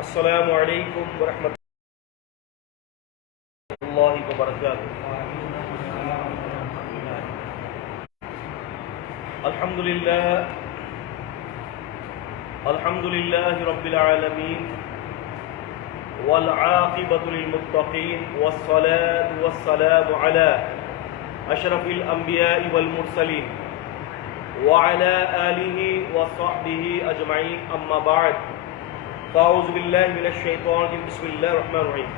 السلام علیکم ورحمۃ اللہ وبرکاتہ۔ الحمد للہ رب العالمین والعاقبۃ للمتقین والصلاة والسلام علی اشرف الانبیاء والمرسلین وعلی آلہ وصحبہ اجمعین، اما بعد فاعوذ باللہ من الشیطان الرجیم، بسم اللہ الرحمن الرحیم۔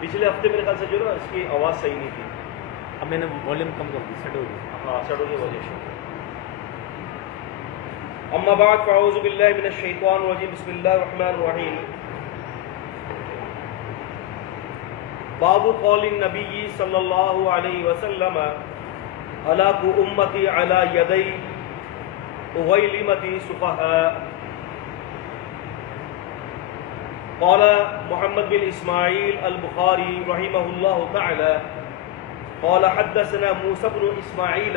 پچھلے ہفتے میرے خیال سے جو نا اس کی آواز صحیح نہیں تھی، اب میں نے والیوم کم کر دی، سیٹ ہو گئی۔ ہاں سیٹ ہو گئی وجہ سے۔ اما بعد فاعوذ باللہ من الشیطان الرجیم، بسم اللہ الرحمن الرحیم۔ باب قول النبی صلی اللہ علیہ وسلم ہلاک امتی علی یدی غیلمۃ سفہاء۔ قال محمد بن اسماعیل البخاری رحمہ اللہ تعالی قال حدثنا موسى بن اسماعیل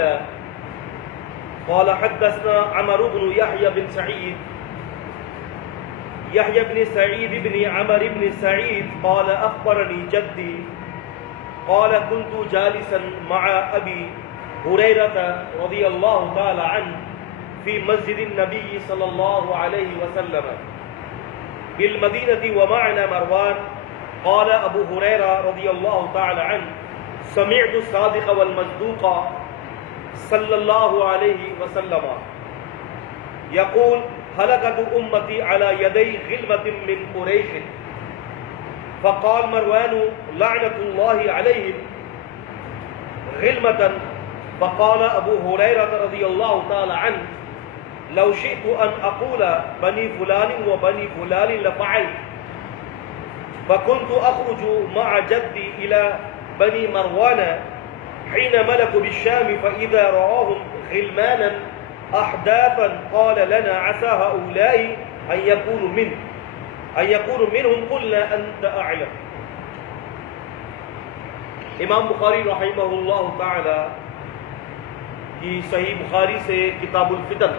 قال حدثنا عمرو بن يحيى بن سعيد يحيى بن سعيد بن عمرو بن سعيد قال أخبرني جدي قال كنت جالسا مع أبي هريرة رضي الله تعالى عنه في مسجد النبي صلى الله عليه وسلم بالمدينة ومعنا مروان قال أبو هريرة رضي الله تعالى عنه سمعت الصادق والمصدوق صلى الله عليه وسلم يقول هلكت أمتي على يدي غلمة من قريش، فقال مروان لعنة الله عليهم غلمة، فقال أبو هريرة رضي الله تعالى عنه لو شئت أن أقول بني فلان وبني فلان لفعلت، فكنت أخرج مع جدي إلى بني مروان حين ملكوا بالشام فإذا رآهم غلمانا أحداثا قال لنا عسى هؤلاء أن يكونوا منهم، قلنا أنت أعلم۔ امام بخاری رحمہ اللہ تعالی کی صحیح بخاری سے کتاب الفتن،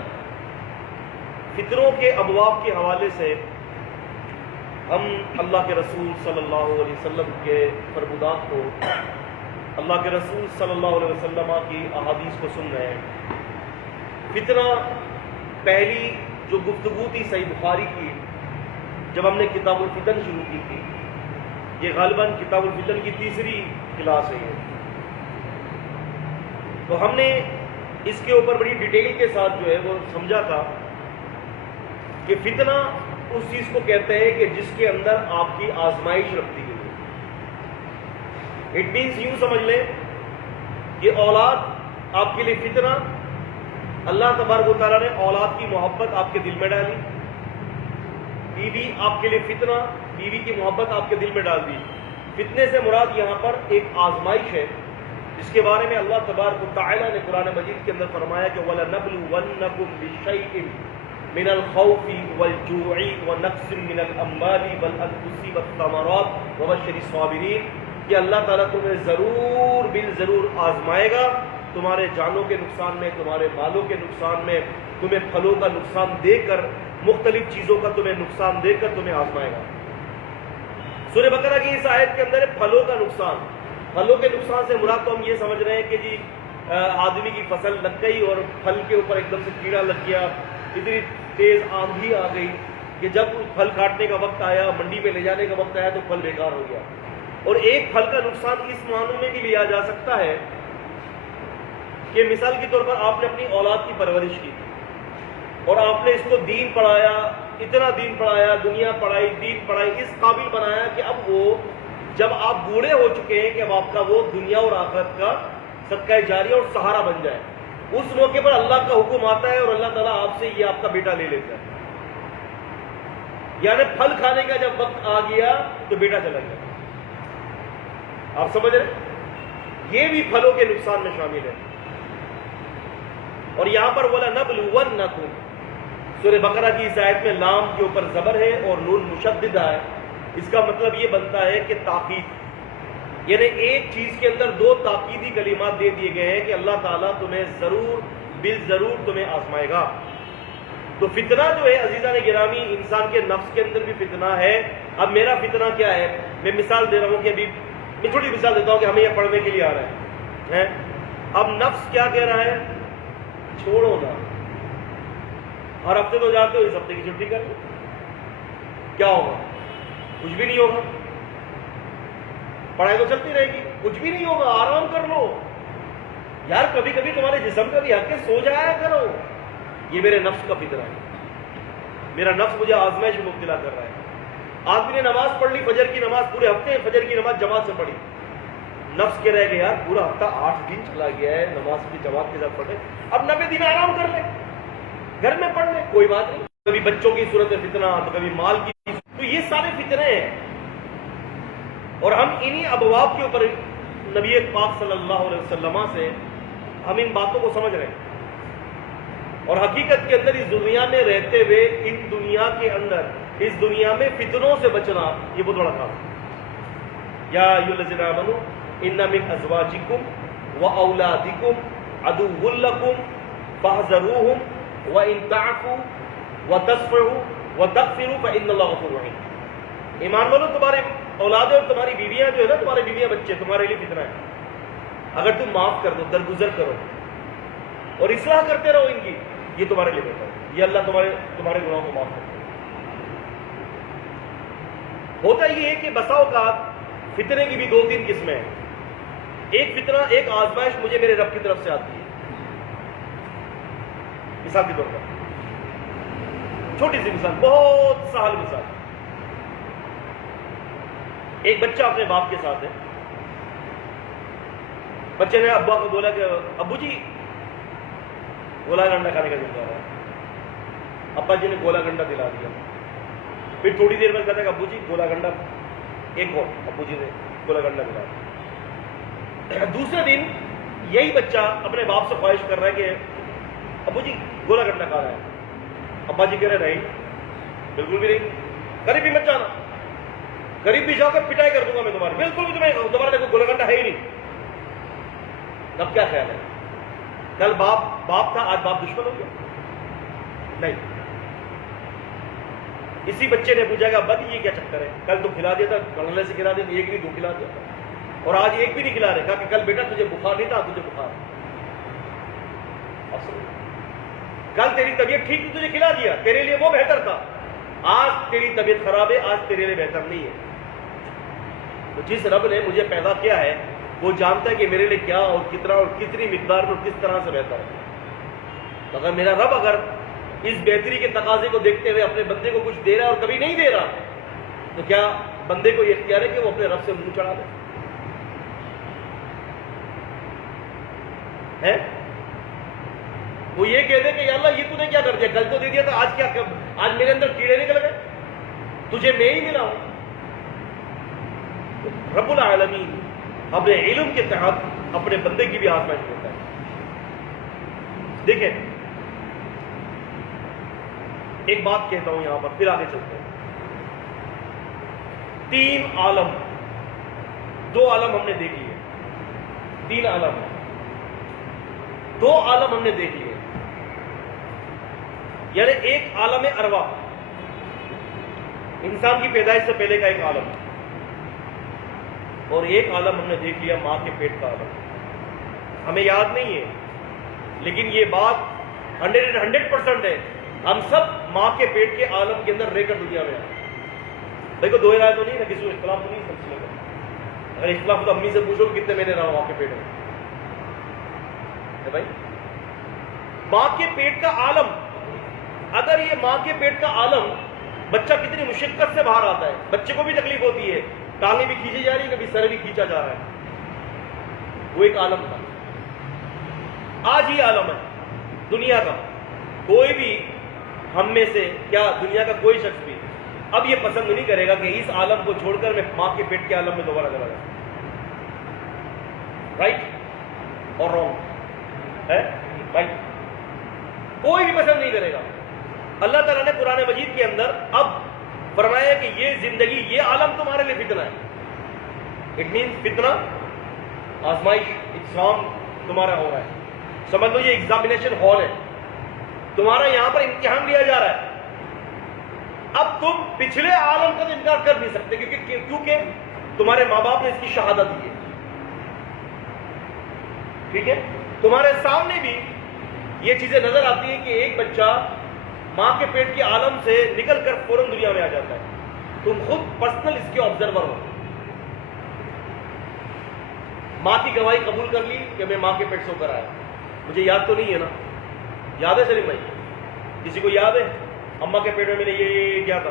فتنوں کے ابواب کے حوالے سے ہم اللہ کے رسول صلی اللہ علیہ وسلم کے فرمودات کو، اللہ کے رسول صلی اللہ علیہ وسلم کی احادیث کو سن رہے ہیں۔ فتنہ پہلی جو گفتگو تھی صحیح بخاری کی، جب ہم نے کتاب الفتن شروع کی تھی، یہ غالباً کتاب الفتن کی تیسری کلاس ہے یہ، تو ہم نے اس کے اوپر بڑی ڈیٹیل کے ساتھ جو ہے وہ سمجھا تھا کہ فتنہ اس چیز کو کہتے ہیں کہ جس کے اندر آپ کی آزمائش رکھتی گئی ہے۔ اٹ مینس یوں سمجھ لیں کہ اولاد آپ کے لیے فتنہ، اللہ تبارک و تعالیٰ نے اولاد کی محبت آپ کے دل میں ڈالی، بیوی آپ کے لیے فتنہ، بیوی کی محبت آپ کے دل میں ڈال دی۔ فتنے سے مراد یہاں پر ایک آزمائش ہے، جس کے بارے میں اللہ تبارک و تعالیٰ نے قرآن مجید کے اندر فرمایا کہ وَلَنَبْلُوَنَّكُمْ بِشَيْءٍ من الخوف والجوع ونقص من الاموال والانفس والثمرات وبشر الصابرین، کہ اللہ تعالیٰ تمہیں ضرور بالضرور آزمائے گا، تمہارے جانوں کے نقصان میں، تمہارے مالوں کے نقصان میں، تمہیں پھلوں کا نقصان دے کر، مختلف چیزوں کا تمہیں نقصان دے کر تمہیں آزمائے گا۔ سورہ بقرہ کی اس آیت کے اندر پھلوں کا نقصان، پھلوں کے نقصان سے مراد تو ہم یہ سمجھ رہے ہیں کہ جی آدمی کی فصل لگ گئی اور پھل کے اوپر ایک دم سے کیڑا لگ گیا، اتنی تیز آندھی آ گئی کہ جب پھل کاٹنے کا وقت آیا، منڈی پہ لے جانے کا وقت آیا تو پھل بیکار ہو گیا۔ اور ایک پھل کا نقصان اس معنوں میں بھی لیا جا سکتا ہے کہ مثال کے طور پر آپ نے اپنی اولاد کی پرورش کی اور آپ نے اس کو دین پڑھایا، اتنا دین پڑھایا، دنیا پڑھائی، دین پڑھائی، اس قابل بنایا کہ اب وہ جب آپ بوڑھے ہو چکے ہیں کہ اب آپ کا وہ دنیا اور آخرت کا صدقہ جاریہ اور سہارا بن جائے، اس موقع پر اللہ کا حکم آتا ہے اور اللہ تعالیٰ آپ سے یہ آپ کا بیٹا لے لیتا ہے، یعنی پھل کھانے کا جب وقت آ گیا تو بیٹا چلا گیا۔ آپ سمجھ رہے؟ یہ بھی پھلوں کے نقصان میں شامل ہے۔ اور یہاں پر وَلَنَبْلُوَنَّكُمْ، سورہ بقرہ کی اس آیت میں لام کے اوپر زبر ہے اور نون مشددہ ہے، اس کا مطلب یہ بنتا ہے کہ تاکید، یعنی ایک چیز کے اندر دو تاکیدی کلمات دے دیے گئے ہیں کہ اللہ تعالیٰ تمہیں ضرور بالضرور تمہیں آزمائے گا۔ تو فتنہ جو ہے عزیزان گرامی انسان کے نفس کے اندر بھی فتنہ ہے. اب میرا فتنہ کیا ہے؟ میں مثال دے رہا ہوں کہ ابھی میں چھوٹی مثال دیتا ہوں کہ ہمیں یہ پڑھنے کے لیے آ رہا ہے. اب نفس کیا کہہ رہا ہے؟ چھوڑو نا، ہر ہفتے تو جاتے ہو، اس ہفتے کی چھٹی کر لو. کیا ہوگا؟ کچھ بھی نہیں ہوگا. پڑھائی تو چلتی رہے گی، کچھ بھی نہیں ہوگا، آرام کر لو. یار کبھی کبھی تمہارے جسم کا بھی حق ہے، سو جایا کرو. یہ میرے نفس کا فطرہ ہے. میرا نفس مجھے آزمائش میں مبتلا کر رہا ہے. آدمی نے نماز پڑھ لی، فجر کی نماز، پورے ہفتے فجر کی نماز جماعت سے پڑھی. نفس کے رہ گئے یار پورا ہفتہ 8 دن چلا گیا ہے نماز کی جماعت کے ساتھ پڑھے، اب 90 دن آرام کر لے، گھر میں پڑھ لے، کوئی بات نہیں. کبھی بچوں کی صورت فتنہ، تو کبھی مال کی. تو یہ سارے فتنے ہیں، اور ہم انہی ابواب کے اوپر نبی پاک صلی اللہ علیہ وسلم سے ہم ان باتوں کو سمجھ رہے ہیں. اور حقیقت کے اندر اس دنیا میں رہتے ہوئے اس دنیا میں فتنوں سے بچنا یہ بہت بڑا کام ہے. یا ایھا الذین آمنوا ان من ازواجکم واولادکم عدو لکم فاحذروہم وان تعفوا وتصفحوا وتغفروا فان اللہ غفور رحیم. ایمان والو تمہارے اولاد اور تمہاری بیویاں جو ہے نا، تمہارے بیویاں بچے تمہارے لیے فتنہ ہے. اگر تم معاف کر دو، درگزر کرو اور اصلاح کرتے رہو ان کی، یہ تمہارے لیے بہتر ہے. یہ اللہ تمہارے گناہوں کو معاف کرتا ہے. ہوتا یہ ہے کہ بسا اوقات فتنے کی بھی 2-3 قسمیں ہیں. ایک فتنہ، ایک آزمائش مجھے میرے رب کی طرف سے آتی ہے. مثال کے طور پر چھوٹی سی مثال، بہت سہل مثال. ایک بچہ اپنے باپ کے ساتھ ہے. بچے نے ابا کو بولا کہ ابو جی گولا گنڈا کھانے کا دل کر رہا ہے. ابا جی نے گولا گنڈا دلا دیا. پھر تھوڑی دیر میں کہتا ہے کہ ابو جی گولا گنڈا ایک اور. ابو جی نے گولا گنڈا دلا دیا. دوسرے دن یہی بچہ اپنے باپ سے خواہش کر رہا ہے کہ ابو جی گولا گنڈا کھا رہا ہے. ابا جی کہہ رہے نہیں، بالکل بھی نہیں، قریب بھی مت جانا، قریب بھی جاؤ کر پٹائی کر دوں گا میں تمہاری، بالکل بھی تمہیں دوبارہ دیکھو گولا گنڈا ہے ہی نہیں. اب کیا خیال ہے؟ کل باپ تھا، آج باپ دشمن ہو گیا؟ نہیں. اسی بچے نے پوچھا کہ ابا جی یہ کیا چکر ہے؟ کل تو کھلا دیا تھا، کڑھلے سے کھلا دیا تھا، ایک نہیں 2 کھلا دیا تھا، اور آج ایک بھی نہیں کھلا رہے. کہا کہ کل بیٹا تجھے بخار نہیں تھا، تجھے بخار. کل تیری طبیعت ٹھیک تھی، تجھے کھلا دیا، تیرے لیے وہ بہتر تھا. آج تیری طبیعت خراب ہے، آج تیرے لیے بہتر نہیں ہے. تو جس رب نے مجھے پیدا کیا ہے وہ جانتا ہے کہ میرے لیے کیا اور کتنا اور کتنی مقدار میں اور کس طرح سے بہتر ہے. تو اگر میرا رب اگر اس بہتری کے تقاضے کو دیکھتے ہوئے اپنے بندے کو کچھ دے رہا ہے اور کبھی نہیں دے رہا، تو کیا بندے کو یہ اختیار ہے کہ وہ اپنے رب سے منہ چڑھا دے؟ ہے وہ یہ کہہ دے کہ یا اللہ یہ تو نے کیا کر دیا، کل تو دے دیا تھا، آج کیا، آج میرے اندر کیڑے نکل گئے، تجھے میں ہی ملا ہوں. رب العالمین اپنے علم کے تحت اپنے بندے کی بھی آزمائش کرتا ہے. دیکھیں ایک بات کہتا ہوں یہاں پر، پھر آگے چلتے ہیں. 3 عالم، 2 عالم ہم نے دیکھ لیے. 3 عالم، 2 عالم ہم نے دیکھ لیے. یعنی ایک عالم ارواح، انسان کی پیدائش سے پہلے کا ایک عالم، اور ایک عالم ہم نے دیکھ لیا ماں کے پیٹ کا عالم. ہمیں یاد نہیں ہے لیکن یہ بات 100% ہے. ہم سب ماں کے پیٹ کے عالم کے اندر رہ کر دنیا میں آئے. بھائی کوئی 2 رائے تو نہیں نا، کسی کو اختلاف تو نہیں سلسلے میں؟ اگر اختلاف تو امی سے پوچھو کہ کتنے مہینے رہا ماں کے پیٹ میں. بھائی ماں کے پیٹ کا عالم، اگر یہ ماں کے پیٹ کا عالم، بچہ کتنی مشقت سے باہر آتا ہے، بچے کو بھی تکلیف ہوتی ہے، ٹانگیں بھی کھینچی جا رہی ہے، کبھی سر بھی کھینچا جا رہا ہے. وہ ایک عالم تھا. آج یہ عالم ہے دنیا کا. کوئی بھی ہم میں سے، کیا دنیا کا کوئی شخص بھی اب یہ پسند نہیں کرے گا کہ اس عالم کو چھوڑ کر میں ماں کے پیٹ کے عالم میں دوبارہ چلا جاؤں. رائٹ اور رانگ ہے؟ رائٹ. کوئی بھی پسند نہیں کرے گا. اللہ تعالیٰ نے قرآن مجید کے اندر اب فرمایا کہ یہ زندگی، یہ عالم تمہارے لیے فتنہ ہے. اٹ مینس فتنہ، آزمائش، ایگزام تمہارا ہو رہا ہے. سمجھ لو یہ ایگزامینیشن ہال ہے. تمہارا یہاں پر امتحان لیا جا رہا ہے. اب تم پچھلے عالم کا تو انکار کر نہیں سکتے کیونکہ تمہارے ماں باپ نے اس کی شہادت دی ہے. ٹھیک ہے, تمہارے سامنے بھی یہ چیزیں نظر آتی ہیں کہ ایک بچہ ماں کے پیٹ کے عالم سے نکل کر فوراً دنیا میں آ جاتا ہے. تم خود پرسنل اس کے آبزرور ہو. ماں کی گواہی قبول کر لی کہ میں ماں کے پیٹ سے ہو کر آیا. مجھے یاد تو نہیں ہے نا, یاد ہے سلیم بھائی؟ کسی کو یاد ہے اماں کے پیٹ میں نے یہ کیا تھا؟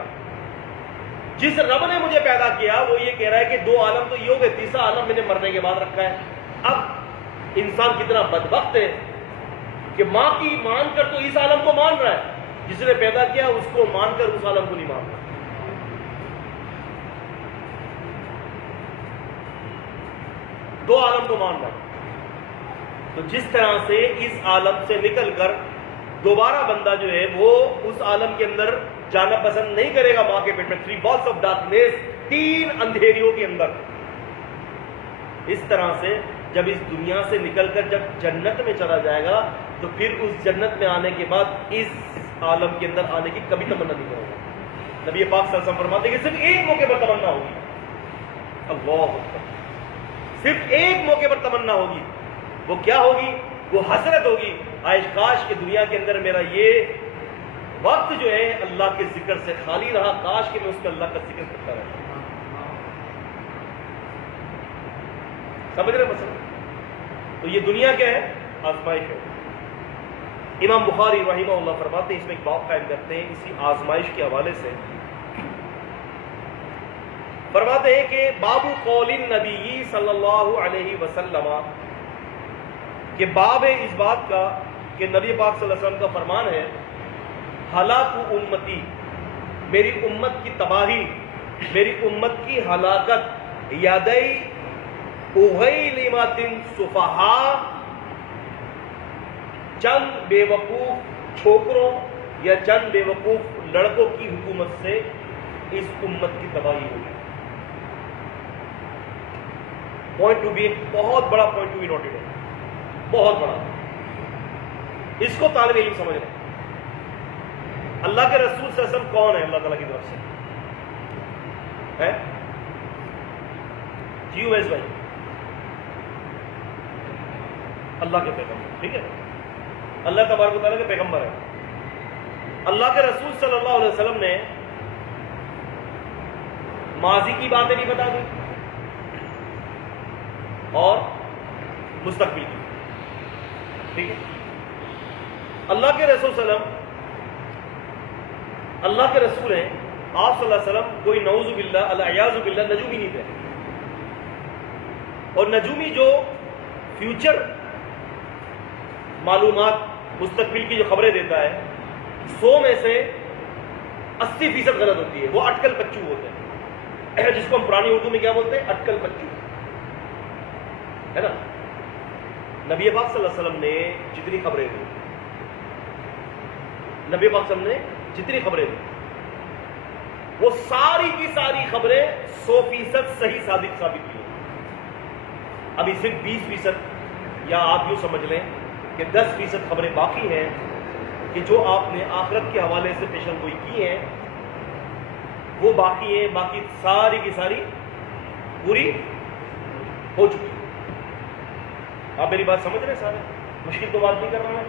جس رب نے مجھے پیدا کیا وہ یہ کہہ رہا ہے کہ 2 عالم تو یہ ہو گئے, تیسرا عالم میں نے مرنے کے بعد رکھا ہے. اب انسان کتنا بدبخت ہے کہ ماں کی مان کر تو اس عالم کو مان رہا ہے, جس نے پیدا کیا اس کو مان کر اس عالم کو نہیں مان رہا. دو عالم کو مان رہا ہے. تو جس طرح سے اس عالم سے نکل کر دوبارہ بندہ جو ہے وہ اس عالم کے اندر جانا پسند نہیں کرے گا ماں کے پیٹ میں, 3 balls of darkness, 3 اندھیریوں کے اندر. اس طرح سے جب اس دنیا سے نکل کر جب جنت میں چلا جائے گا تو پھر اس جنت میں آنے کے بعد اس عالم کے اندر آنے کی کبھی تمنا نہیں کرے گا. نبی پاک صلی اللہ علیہ وسلم فرماتے ہیں کہ صرف ایک موقع پر تمنا ہوگی. اللہ اکبر, صرف ایک موقع پر تمنا ہوگی. وہ کیا ہوگی؟ وہ حسرت ہوگی, عائش کاش کہ دنیا کے اندر میرا یہ وقت جو ہے اللہ کے ذکر سے خالی رہا, کاش کہ میں اس کا اللہ کا ذکر کرتا رہتا. سمجھ رہے مسئلہ؟ تو یہ دنیا کیا ہے؟ آزمائش ہے. امام بخاری رحمہ اللہ فرماتے ہیں, اس میں ایک باب قائم کرتے ہیں اسی آزمائش کے حوالے سے. فرماتے ہیں کہ باب قول النبی صلی اللہ علیہ وسلم, کہ باب ہے اس بات کا کہ نبی پاک صلی اللہ علیہ وسلم کا فرمان ہے, ہلاک امتی, میری امت کی تباہی, میری امت کی ہلاکت, یادئی اغیلمات سفہاء, چند بے وقوف چھوکروں یا چند بے وقوف لڑکوں کی حکومت سے اس امت کی تباہی ہوگی. پوائنٹ ٹو بی, بہت بڑا پوائنٹ ٹو بی نوٹڈ ہے, بہت بڑا. اس کو طالب علم سمجھ رہے. اللہ کے رسول صلی اللہ علیہ وسلم کون ہے اللہ تعالیٰ کی طرف سے؟ ہے جی اویس بھائی, اللہ کے پیغمبر. ٹھیک ہے, اللہ تبارک و تعالیٰ کے پیغمبر ہے. اللہ کے رسول صلی اللہ علیہ وسلم نے ماضی کی باتیں نہیں بتا دی اور مستقبل کی. ٹھیک ہے, اللہ کے رسول صلی اللہ علیہ وسلم اللہ کے رسول ہیں. آپ صلی اللہ علیہ وسلم کوئی نعوذ باللہ العیاذ باللہ نجومی نہیں تھے. اور نجومی جو فیوچر معلومات مستقبل کی جو خبریں دیتا ہے 100 میں سے 80% غلط ہوتی ہے. وہ اٹکل پچو ہوتے ہیں, جس کو ہم پرانی اردو میں کیا بولتے ہیں؟ اٹکل پچو, ہے نا. نبی پاک صلی اللہ علیہ وسلم نے جتنی خبریں دی, نبی پاک صلی اللہ علیہ وسلم نے جتنی خبریں دی وہ ساری کی ساری خبریں 100% صحیح ثابت ہوئی. ابھی صرف 20% یا آپ یوں سمجھ لیں کہ 10% خبریں باقی ہیں کہ جو آپ نے آخرت کے حوالے سے پیشن گوئی کی ہیں وہ باقی ہیں. باقی ساری کی ساری پوری ہو چکی. آپ میری بات سمجھ رہے ہیں؟ سارے مشکل تو بات نہیں کر رہا میں.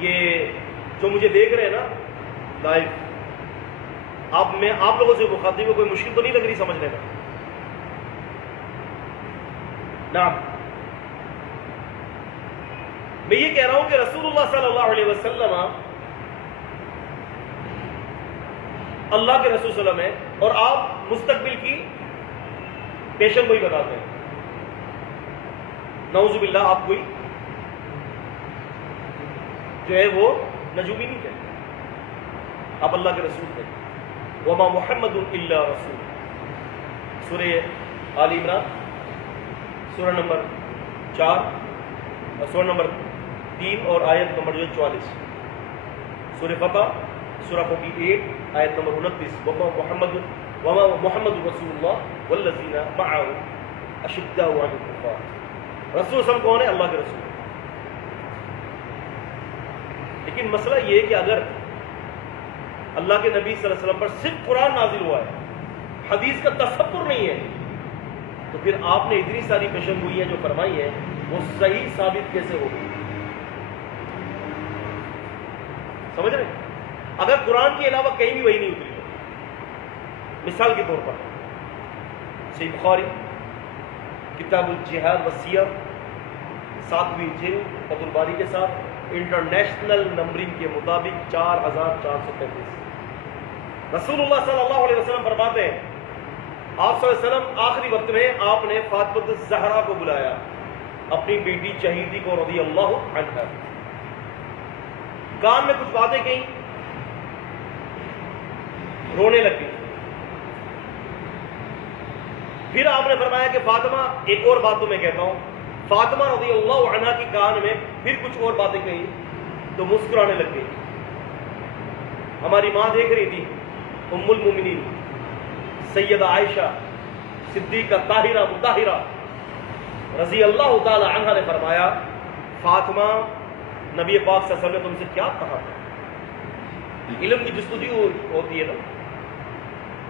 یہ جو مجھے دیکھ رہے ہیں نا لائیو, آپ لوگوں سے مخاطب کو کوئی مشکل تو نہیں لگ رہی سمجھنے میں نا. میں یہ کہہ رہا ہوں کہ رسول اللہ صلی اللہ علیہ وسلم اللہ کے رسول صلی اللہ علیہ وسلم ہے اور آپ مستقبل کی پیشن گوئی بتاتے ہیں. نعوذ باللہ آپ کوئی جو ہے وہ نجومی نہیں تھے, آپ اللہ کے رسول تھے. وما محمد الا رسول, سورہ آل عمران سورہ نمبر 4 سورہ نمبر 3 اور آیت نمبر 44, سورہ فتح سورہ 48 آیت نمبر 29, وما محمد رسول اللہ والذین معہ اشداء علی الکفار. رسول صلی اللہ علیہ وسلم کون ہے؟ اللہ کے رسول. لیکن مسئلہ یہ ہے کہ اگر اللہ کے نبی صلی اللہ علیہ وسلم پر صرف قرآن نازل ہوا ہے، حدیث کا تصور نہیں ہے، تو پھر آپ نے اتنی ساری پیشن گوئیاں جو فرمائی ہیں وہ صحیح ثابت کیسے ہوگی؟ سمجھ رہے ہیں؟ اگر قرآن کے علاوہ کہیں بھی وہی نہیں اتری ہے، مثال کے طور پر صحیح بخاری کتاب الجہاد والسیر 7ویں جلد فتح الباری کے ساتھ انٹرنیشنل نمبرنگ کے مطابق 4435، رسول اللہ صلی اللہ علیہ وسلم فرماتے ہیں آپ صلی اللہ علیہ وسلم آخری وقت میں آپ نے فاطمہ الزہرا کو بلایا، اپنی بیٹی شہیدی کو رضی اللہ عنہا، کان میں کچھ باتیں کہیں، رونے لگ گئی۔ پھر آپ نے فرمایا کہ فاطمہ ایک اور بات تو میں کہتا ہوں، فاطمہ رضی اللہ عنہا کی کان میں پھر کچھ اور باتیں کہیں تو مسکرانے لگ گئی۔ ہماری ماں دیکھ رہی تھی، ام المومنین سیدہ عائشہ صدیقہ طاہرہ مطہرہ رضی اللہ تعالی عنہا نے فرمایا فاطمہ نبی پاک صلی اللہ علیہ وسلم نے تم سے کیا کہا تھا؟ علم کی جستجو ہوتی ہے نا،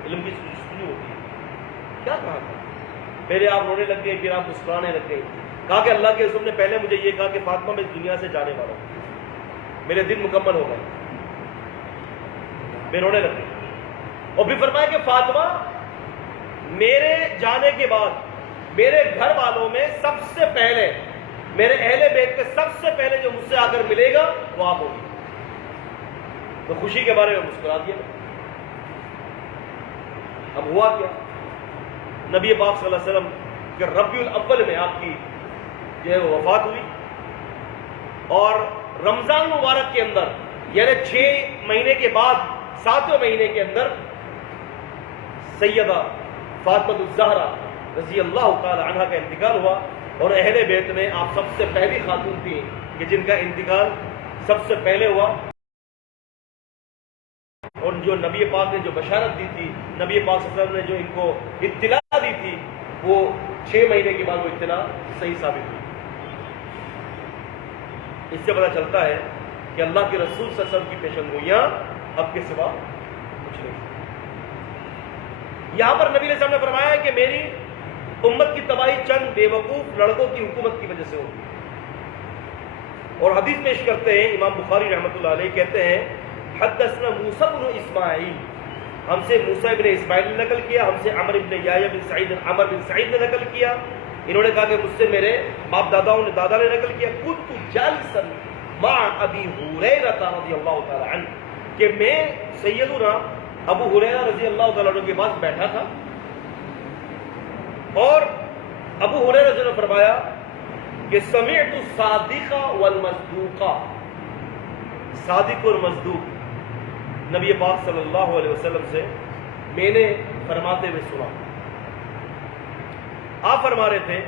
علم کی جستجو ہوتی ہے، کیا کہا تھا؟ پہلے آپ رونے لگ گئے، پھر آپ مسکرانے لگ گئے، کہا کہ اللہ کے رسول نے پہلے مجھے یہ کہا کہ فاطمہ میں اس دنیا سے جانے والا ہوں، میرے دن مکمل ہو گئے، میں رونے لگ گئی۔ اور پھر فرمایا کہ فاطمہ میرے جانے کے بعد میرے گھر والوں میں سب سے پہلے، میرے اہل بیت کے سب سے پہلے جو مجھ سے آ کر ملے گا وہ آپ ہوگی۔ تو خوشی کے بارے میں مسکرا دیا۔ اب ہوا کیا؟ نبی پاک صلی اللہ علیہ وسلم کے ربیع الاول میں آپ کی جو ہے وہ وفات ہوئی، اور رمضان مبارک کے اندر یعنی 6 مہینے کے بعد 7ویں مہینے کے اندر سیدہ فاطمہ الزہرا رضی اللہ تعالی عنہا کا انتقال ہوا، اور اہل بیت میں آپ سب سے پہلی خاتون تھی کہ جن کا انتقال سب سے پہلے ہوا، اور جو نبی پاک نے جو بشارت دی تھی، نبی پاک صلی اللہ علیہ وسلم نے جو ان کو اطلاع دی تھی، وہ 6 مہینے کے بعد وہ اطلاع صحیح ثابت ہوئی۔ اس سے پتہ چلتا ہے کہ اللہ کے رسول صلی اللہ علیہ وسلم کی پیشن گوئیاں اب کے سوا کچھ نہیں۔ یہاں پر نبی علیہ السلام نے فرمایا کہ میری امت کی تباہی چند بے وقوف لڑکوں کی حکومت کی وجہ سے ہوگی، اور حدیث پیش کرتے ہیں امام بخاری رحمۃ اللہ علیہ، کہتے ہیں حدثنا موسیٰ بن اسماعیل، ہم سے موسیٰ بن اسماعیل نے نقل کیا، ہم سے عمر بن یحییٰ بن سعید عمر بن سعید نے نقل کیا، انہوں نے کہا کہ مجھ سے میرے باپ دادا نے نقل کیا، كنت جالسا مع ابی ہریرہ رضی اللہ تعالی عنہ، کہ میں سیدنا ابو ہریرہ رضی اللہ تعالیٰ عنہ کے پاس بیٹھا تھا، اور ابو ہریرہ نے فرمایا کہ سمعت الصادق والمصدوق، صادق اور مصدوق نبی پاک صلی اللہ علیہ وسلم سے میں نے فرماتے ہوئے سنا۔ آپ فرما رہے تھے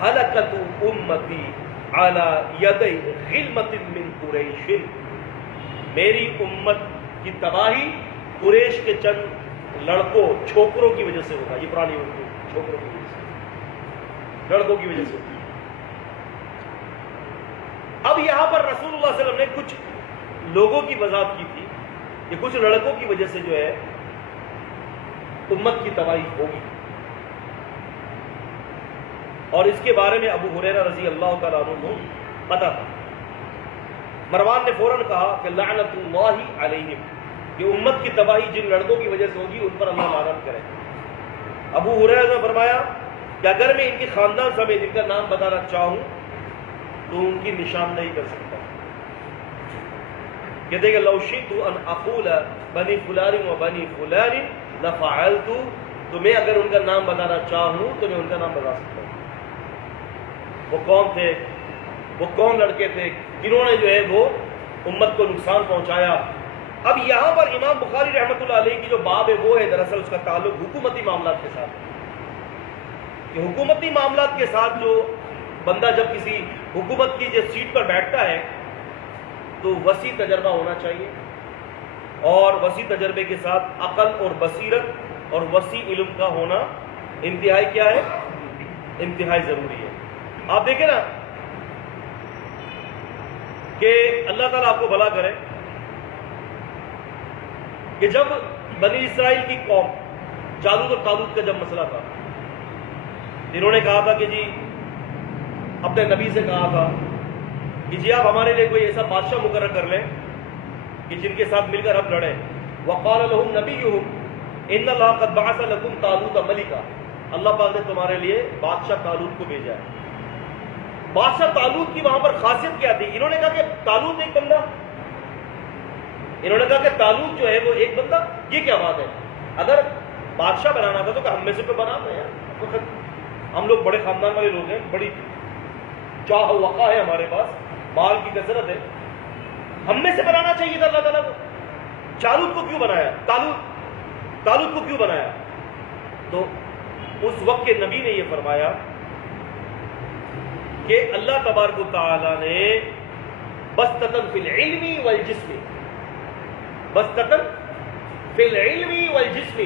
ہلکت امتی علی یدی غلمۃ من قریش، میری امت کی تباہی قریش کے چند لڑکوں چھوکروں کی وجہ سے ہوگا۔ یہ پرانی اردو، چھوکروں کی وجہ سے، لڑکوں کی وجہ سے ہوگی۔ اب یہاں پر رسول اللہ صلی اللہ علیہ وسلم نے کچھ لوگوں کی وضاحت کی تھی کہ کچھ لڑکوں کی وجہ سے جو ہے امت کی تباہی ہوگی، اور اس کے بارے میں ابو ہریرہ رضی اللہ تعالیٰ عنہ کو پتہ تھا۔ مروان نے فوراً کہا کہ لعنت اللہ علیہم، کہ امت کی تباہی جن لڑکوں کی وجہ سے ہوگی ان پر اللہ لعنت کرے۔ ابو ہریرہ نے فرمایا کہ اگر میں ان کی خاندان سمیت ان کا نام بتانا چاہوں تو ان کی نشاندہی کر سکتا ہوں۔ کہتے ہیں کہ لو شئت ان اقول بنی فلان و بنی فلان لفعلت، تو میں اگر ان کا نام بتانا چاہوں تو میں ان کا نام بتا سکتا ہوں۔ وہ کون تھے، وہ کون لڑکے تھے جنہوں نے جو ہے وہ امت کو نقصان پہنچایا۔ اب یہاں پر امام بخاری رحمۃ اللہ علیہ کی جو باب ہے وہ ہے دراصل اس کا تعلق حکومتی معاملات کے ساتھ، کہ حکومتی معاملات کے ساتھ جو بندہ جب کسی حکومت کی جس سیٹ پر بیٹھتا ہے تو وسیع تجربہ ہونا چاہیے، اور وسیع تجربے کے ساتھ عقل اور بصیرت اور وسیع علم کا ہونا انتہائی کیا ہے، انتہائی ضروری ہے۔ آپ دیکھیں نا کہ اللہ تعالیٰ آپ کو بھلا کرے کہ جب بنی اسرائیل کی قوم جالوت اور طالوت کا جب مسئلہ تھا، انہوں نے کہا تھا کہ جی اپنے نبی سے کہا تھا کہ جی آپ ہمارے لیے کوئی ایسا بادشاہ مقرر کر لیں کہ جن کے ساتھ مل کر ہم لڑیں. وقال لهم نبيهم ان اللہ قد بعث لكم طالوت ملکا، اللہ پاک نے تمہارے لیے بادشاہ طالوت کو بھیجا ہے. بادشاہ طالوت کی وہاں پر خاصیت کیا تھی؟ انہوں نے کہا کہ طالوت ایک بندہ، انہوں نے کہا کہ طالوت جو ہے وہ ایک بندہ، یہ کیا بات ہے؟ اگر بادشاہ بنانا تھا تو کہ ہم میں سے تو بنانا ہے، ہم لوگ بڑے خاندان والے لوگ ہیں، بڑی چاہ و وقا ہے ہمارے پاس، مال کی کثرت ہے، ہم میں سے بنانا چاہیے تھا اللہ تعالیٰ کو. طالوت کو کیوں بنایا؟ طالوت کو کیوں بنایا؟ تو اس وقت کے نبی نے یہ فرمایا کہ اللہ تبارک و تعالیٰ نے بسطتاً فی العلم والجسم، بسطتاً فی العلم والجسم،